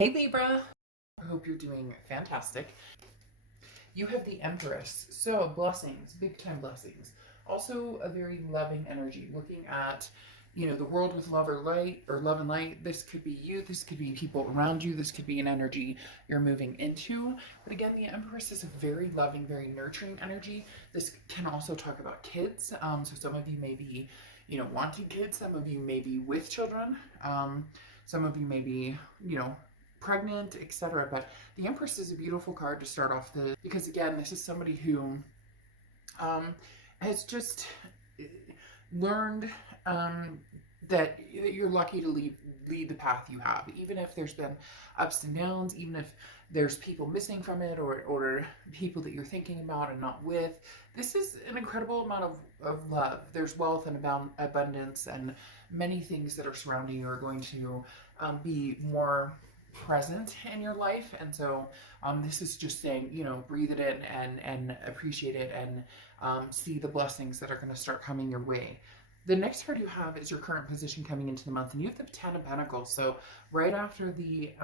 Hey Libra, I hope you're doing fantastic. You have the Empress, so blessings, big time blessings. Also a very loving energy, looking at, the world with love or light or love and light. This could be you, this could be people around you, this could be an energy you're moving into. But again, the Empress is a very loving, very nurturing energy. This can also talk about kids. So some of you may be, wanting kids, some of you may be with children, some of you may be, pregnant, etc. But the Empress is a beautiful card to start off because again, this is somebody who has just learned that you're lucky to lead the path you have, even if there's been ups and downs, even if there's people missing from it or people that you're thinking about and not with. This is an incredible amount of love. There's wealth and abundance, and many things that are surrounding you are going to be more present in your life. And so this is just saying, breathe it in and appreciate it, and see the blessings that are going to start coming your way. The next card you have is your current position coming into the month, and you have the Ten of Pentacles. So right after the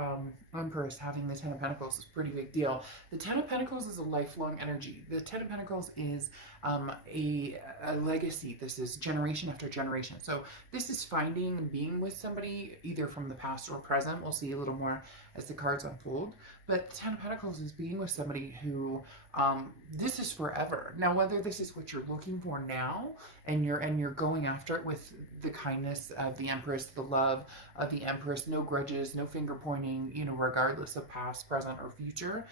Empress, having the Ten of Pentacles is a pretty big deal. The Ten of Pentacles is a lifelong energy. The Ten of Pentacles is a legacy. This is generation after generation. So this is finding and being with somebody either from the past or present. We'll see a little more as the cards unfold. But the Ten of Pentacles is being with somebody who this is forever. Now, whether this is what you're looking for now, and you're going after it with the kindness of the Empress, the love of the Empress, no grudges, no finger pointing, regardless of past, present, or future.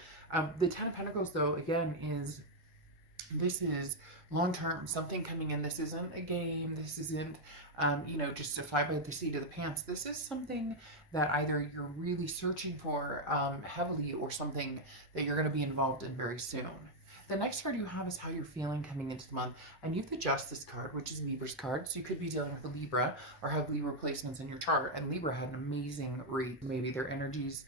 The Ten of Pentacles, though, again, this is long-term, something coming in. This isn't a game. This isn't, just a fly by the seat of the pants. This is something that either you're really searching for heavily, or something that you're going to be involved in very soon. The next card you have is how you're feeling coming into the month. And you have the Justice card, which is Libra's card. So you could be dealing with a Libra or have Libra placements in your chart. And Libra had an amazing read. Maybe their energies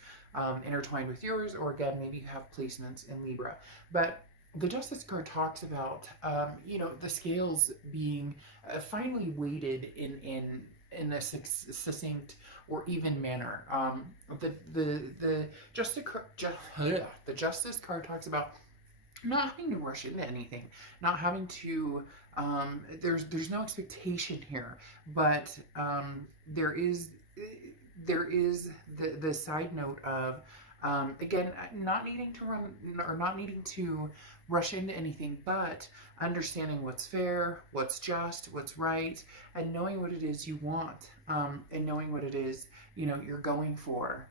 intertwined with yours, or again, maybe you have placements in Libra. But the Justice card talks about, the scales being finally weighted in a succinct or even manner. The Justice card talks about not having to rush into anything, not having to, there's no expectation here, but there is the side note of, again, not needing to run or not needing to rush into anything, but understanding what's fair, what's just, what's right, and knowing what it is you want, and knowing what it is, you're going for.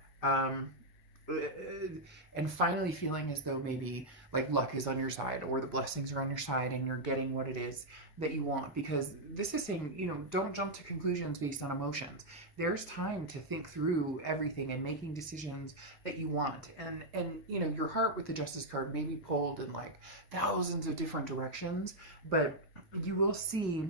And finally feeling as though maybe like luck is on your side, or the blessings are on your side, and you're getting what it is that you want. Because this is saying, don't jump to conclusions based on emotions. There's time to think through everything and making decisions that you want. And your heart with the Justice card may be pulled in like thousands of different directions, but you will see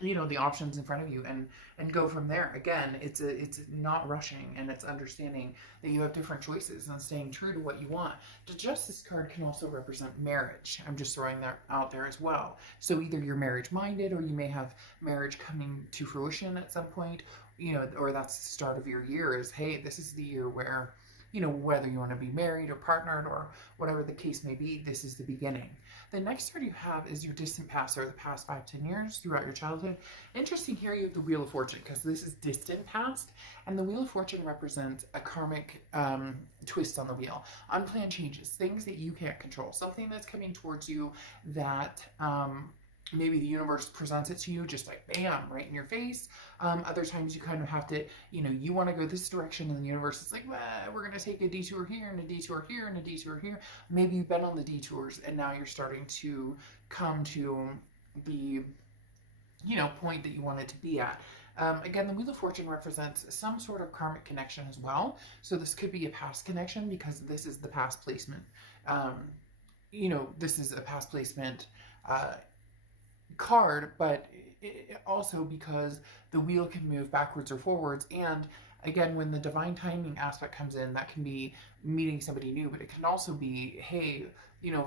the options in front of you and go from there. Again, it's not rushing, and it's understanding that you have different choices and staying true to what you want. The Justice card can also represent marriage. I'm just throwing that out there as well. So either you're marriage minded, or you may have marriage coming to fruition at some point, or that's the start of your year is, hey, this is the year where, whether you want to be married or partnered or whatever the case may be, this is the beginning. The next card you have is your distant past, or the past 5-10 years throughout your childhood. Interesting here, you have the Wheel of Fortune, because this is distant past, and the Wheel of Fortune represents a karmic twist on the wheel. Unplanned changes, things that you can't control, something that's coming towards you that maybe the universe presents it to you just like bam, right in your face. Other times you kind of have to, you want to go this direction, and the universe is like, well, we're going to take a detour here and a detour here and a detour here. Maybe you've been on the detours, and now you're starting to come to the, point that you wanted to be at. Again, the Wheel of Fortune represents some sort of karmic connection as well. So this could be a past connection, because this is the past placement. This is a past placement card, but also because the wheel can move backwards or forwards. And again, when the divine timing aspect comes in, that can be meeting somebody new, but it can also be, hey,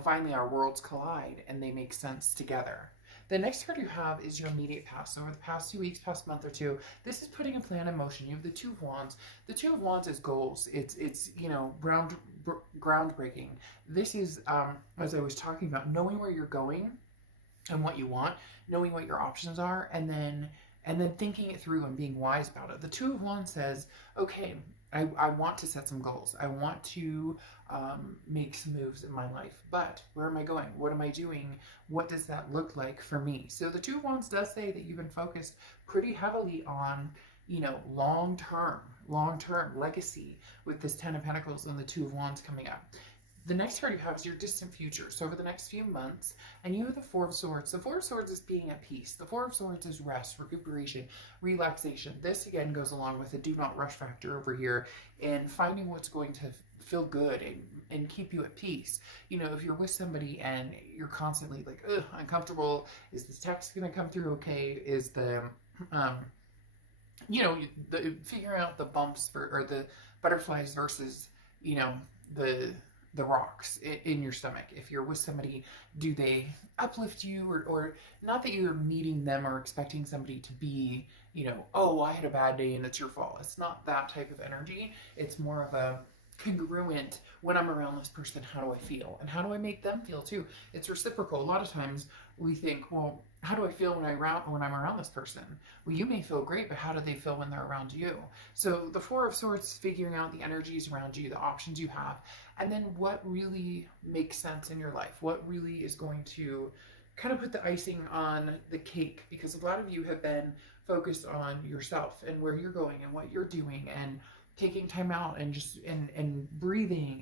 finally our worlds collide and they make sense together. The next card you have is your immediate past. So over the past 2 weeks, past month or two, this is putting a plan in motion. You have the Two of Wands. The Two of Wands is goals. It's you know, groundbreaking. This is, as I was talking about, knowing where you're going and what you want, knowing what your options are, and then thinking it through and being wise about it. The Two of Wands says, okay, I want to set some goals. I want to make some moves in my life, but where am I going? What am I doing? What does that look like for me? So the Two of Wands does say that you've been focused pretty heavily on, you know, long-term legacy with this Ten of Pentacles and the Two of Wands coming up. The next card you have is your distant future. So over the next few months, and you have the Four of Swords. The Four of Swords is being at peace. The Four of Swords is rest, recuperation, relaxation. This again goes along with the do not rush factor over here and finding what's going to feel good and keep you at peace. You know, if you're with somebody and you're constantly like, ugh, uncomfortable, is this text going to come through okay? Is the, you know, figuring out the bumps or the butterflies versus, you know, the rocks in your stomach. If you're with somebody, do they uplift you, or not that you're meeting them or expecting somebody to be, you know, oh, I had a bad day and it's your fault. It's not that type of energy. It's more of a congruent, when I'm around this person, how do I feel? And how do I make them feel too? It's reciprocal. A lot of times we think, well, how do I feel when I'm around this person? Well, you may feel great, but how do they feel when they're around you? So the Four of Swords, figuring out the energies around you, the options you have, and then what really makes sense in your life, what really is going to kind of put the icing on the cake, because a lot of you have been focused on yourself and where you're going and what you're doing and taking time out and just and breathing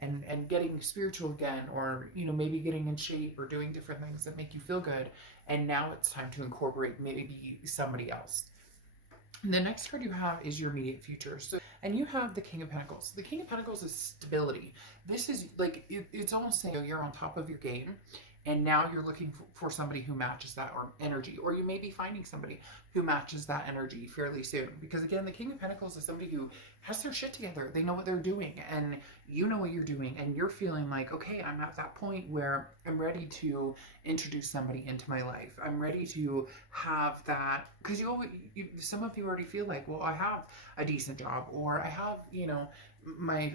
and getting spiritual again, or you know, maybe getting in shape or doing different things that make you feel good, and now it's time to incorporate maybe somebody else. The next card you have is your immediate future. So, and you have the King of Pentacles. The King of Pentacles is stability. This is like, it's almost saying you're on top of your game, and now you're looking for somebody who matches that or energy, or you may be finding somebody who matches that energy fairly soon. Because again, the King of Pentacles is somebody who has their shit together. They know what they're doing, and you know what you're doing, and you're feeling like, okay, I'm at that point where I'm ready to introduce somebody into my life. I'm ready to have that, because some of you already feel like, well, I have a decent job, or I have, you know, my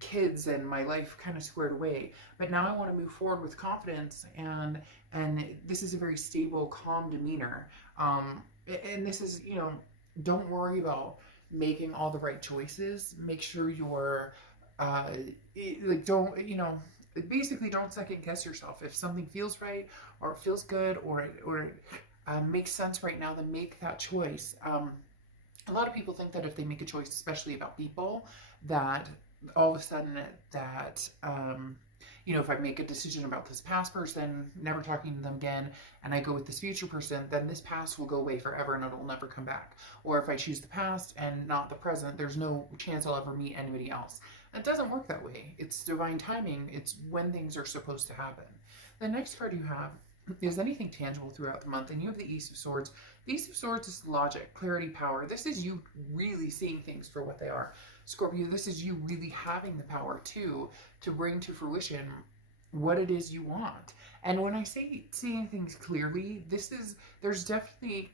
kids and my life kind of squared away, but now I want to move forward with confidence, and this is a very stable, calm demeanor, and this is, you know, don't worry about making all the right choices. Make sure you're like, don't, you know, basically don't second guess yourself. If something feels right or it feels good or it makes sense right now, then make that choice. A lot of people think that if they make a choice, especially about people, that all of a sudden that, you know, if I make a decision about this past person, never talking to them again, and I go with this future person, then this past will go away forever and it'll never come back. Or if I choose the past and not the present, there's no chance I'll ever meet anybody else. It doesn't work that way. It's divine timing. It's when things are supposed to happen. The next card you have is anything tangible throughout the month, and you have the Ace of Swords. The Ace of Swords is logic, clarity, power. This is you really seeing things for what they are. Scorpio, this is you really having the power to bring to fruition what it is you want. And when I say seeing things clearly, there's definitely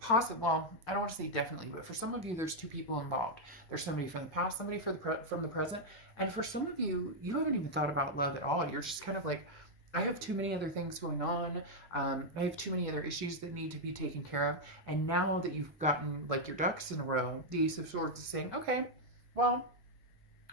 possible, well, I don't want to say definitely, but for some of you, there's two people involved. There's somebody from the past, somebody from the present, and for some of you, you haven't even thought about love at all. You're just kind of like, I have too many other things going on. I have too many other issues that need to be taken care of. And now that you've gotten like your ducks in a row, the Ace of Swords is saying, okay, well,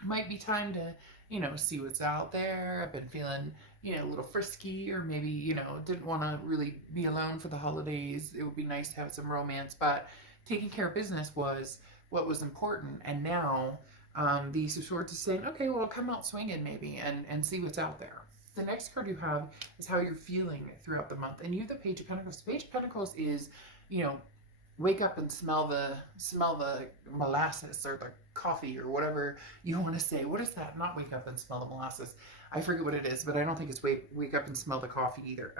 it might be time to, you know, see what's out there. I've been feeling, you know, a little frisky, or maybe, you know, didn't want to really be alone for the holidays. It would be nice to have some romance, but taking care of business was what was important. And now the Ace of Swords is saying, okay, well, come out swinging maybe and see what's out there. The next card you have is how you're feeling throughout the month. And you have the Page of Pentacles. The Page of Pentacles is, you know, wake up and smell the molasses, or coffee or whatever you want to say. What is that? Not wake up and smell the molasses. I forget what it is, but I don't think it's wake up and smell the coffee either.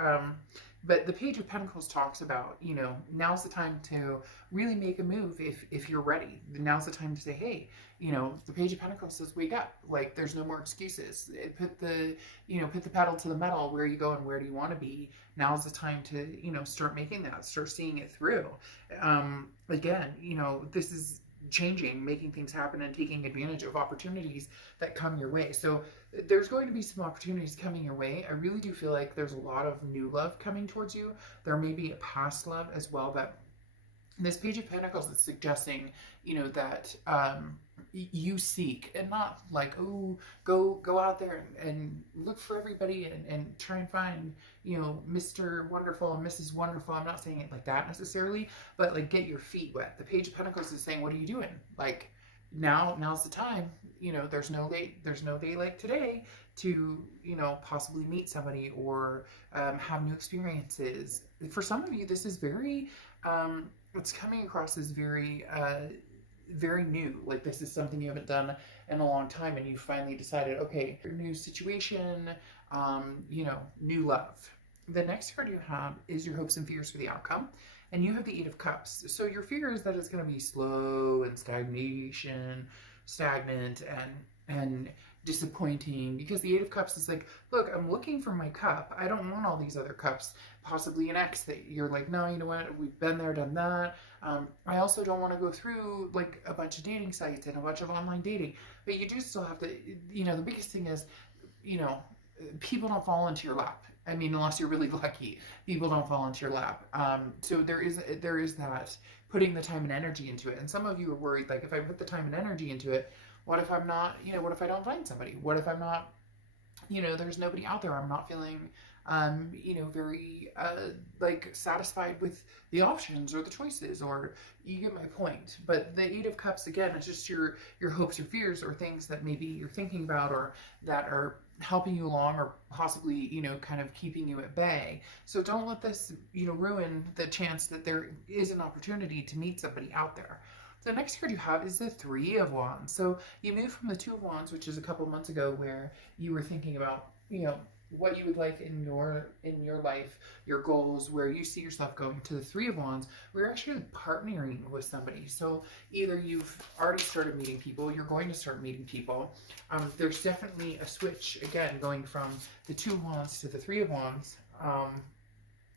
But the Page of Pentacles talks about, you know, now's the time to really make a move if you're ready. Now's the time to say, hey, you know, the Page of Pentacles says wake up. Like, there's no more excuses. Put the pedal to the metal. Where are you going? Where do you want to be? Now's the time to, you know, start making that, start seeing it through. Again, you know, this is changing, making things happen, and taking advantage of opportunities that come your way. So there's going to be some opportunities coming your way. I really do feel like there's a lot of new love coming towards you. There may be a past love as well, but this Page of Pentacles is suggesting, you know, that you seek, and not like, oh, go out there and look for everybody and try and find, you know, Mr. Wonderful and Mrs. Wonderful. I'm not saying it like that necessarily, but like, get your feet wet. The Page of Pentacles is saying, what are you doing? Like, now's the time. You know, there's no day like today to, you know, possibly meet somebody or have new experiences. For some of you, this is very it's coming across as very very new. Like, this is something you haven't done in a long time, and you finally decided, okay, new situation, you know, new love. The next card you have is your hopes and fears for the outcome, and you have the Eight of Cups. So your fear is that it's going to be slow and stagnant and disappointing, because the Eight of Cups is like, look, I'm looking for my cup. I don't want all these other cups. Possibly an ex that you're like, no, you know what, we've been there, done that. I also don't want to go through like a bunch of dating sites and a bunch of online dating, but you do still have to, you know, the biggest thing is, you know, people don't fall into your lap. I mean, unless you're really lucky, people don't fall into your lap. So there is that putting the time and energy into it. And some of you are worried, like, if I put the time and energy into it, what if I'm not, you know, what if I don't find somebody? What if I'm not, you know, there's nobody out there. I'm not feeling, you know, very, like, satisfied with the options or the choices, or you get my point. But the Eight of Cups, again, is just your hopes or fears, or things that maybe you're thinking about, or that are helping you along, or possibly, you know, kind of keeping you at bay. So don't let this, you know, ruin the chance that there is an opportunity to meet somebody out there. The next card you have is the Three of Wands. So you moved from the Two of Wands, which is a couple months ago, where you were thinking about, you know, what you would like in your life, your goals, where you see yourself going, to the Three of Wands. We're actually partnering with somebody. So either you've already started meeting people, you're going to start meeting people. There's definitely a switch, again, going from the Two of Wands to the Three of Wands.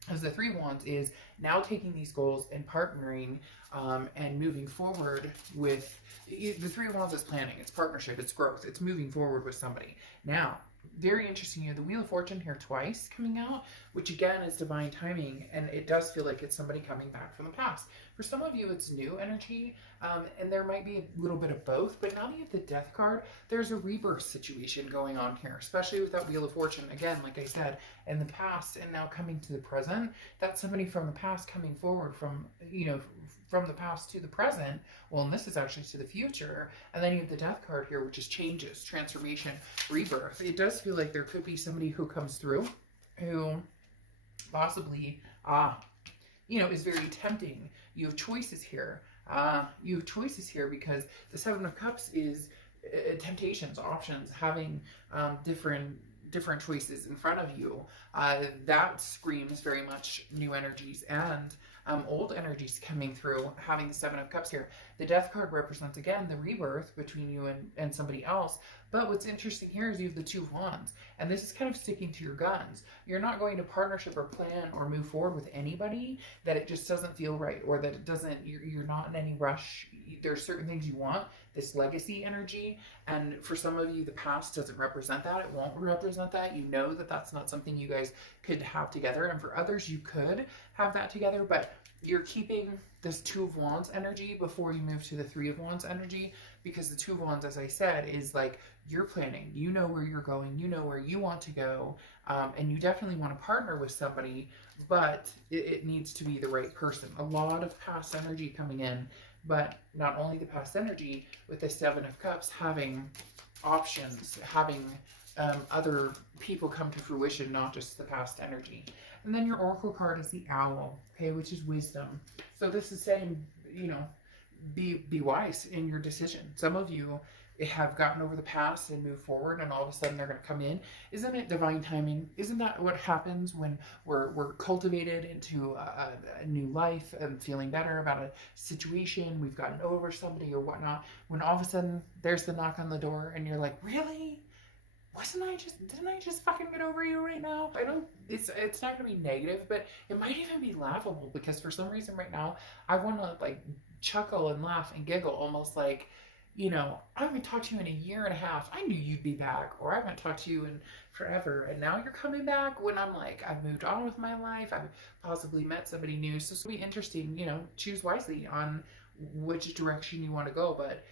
As the Three of Wands is now taking these goals and partnering and moving forward with the Three of Wands is planning, it's partnership, it's growth, it's moving forward with somebody. Now, very interesting, you have the Wheel of Fortune here twice coming out, which again is divine timing, and it does feel like it's somebody coming back from the past. For some of you, it's new energy, and there might be a little bit of both, but now that you have the Death card, there's a rebirth situation going on here, especially with that Wheel of Fortune. Again, like I said, in the past and now coming to the present, that's somebody from the past coming forward from, you know, from the past to the present. Well, and this is actually to the future. And then you have the Death card here, which is changes, transformation, rebirth. It does feel like there could be somebody who comes through who possibly, you know, is very tempting. You have choices here. You have choices here because the Seven of Cups is temptations, options, having different choices in front of you. That screams very much new energies and old energies coming through, having the Seven of Cups here. The Death card represents, again, the rebirth between you and somebody else. But what's interesting here is you have the Two of Wands, and this is kind of sticking to your guns. You're not going to partnership or plan or move forward with anybody that it just doesn't feel right, or that it doesn't, you're not in any rush. There's certain things you want, this legacy energy, and for some of you, the past doesn't represent that. It won't represent that. You know that that's not something you guys could have together, and for others, you could have that together, but you're keeping this Two of Wands energy before you move to the Three of Wands energy, because the Two of Wands, as I said, is like you're planning, you know where you're going, you know where you want to go, and you definitely want to partner with somebody, but it needs to be the right person. A lot of past energy coming in, but not only the past energy, with the Seven of Cups, having options, having other people come to fruition, not just the past energy. And then your Oracle card is the Owl, okay, which is wisdom. So this is saying, you know, be wise in your decision. Some of you have gotten over the past and moved forward, and all of a sudden they're going to come in. Isn't it divine timing? Isn't that what happens when we're cultivated into a new life and feeling better about a situation? We've gotten over somebody or whatnot. When all of a sudden there's the knock on the door, and you're like, really? Didn't I just fucking get over you right now? I don't, it's not gonna be negative, but it might even be laughable, because for some reason right now I want to like chuckle and laugh and giggle, almost like, I haven't talked to you in a year and a half. I knew you'd be back, or I haven't talked to you in forever, and now you're coming back, when I'm like, I've moved on with my life, I've possibly met somebody new. So it's gonna be interesting. Choose wisely on which direction you want to go, but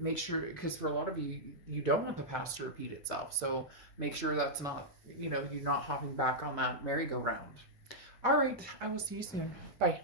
make sure, because for a lot of you, you don't want the past to repeat itself. So make sure that's not, you're not hopping back on that merry-go-round. All right, I will see you soon. Bye.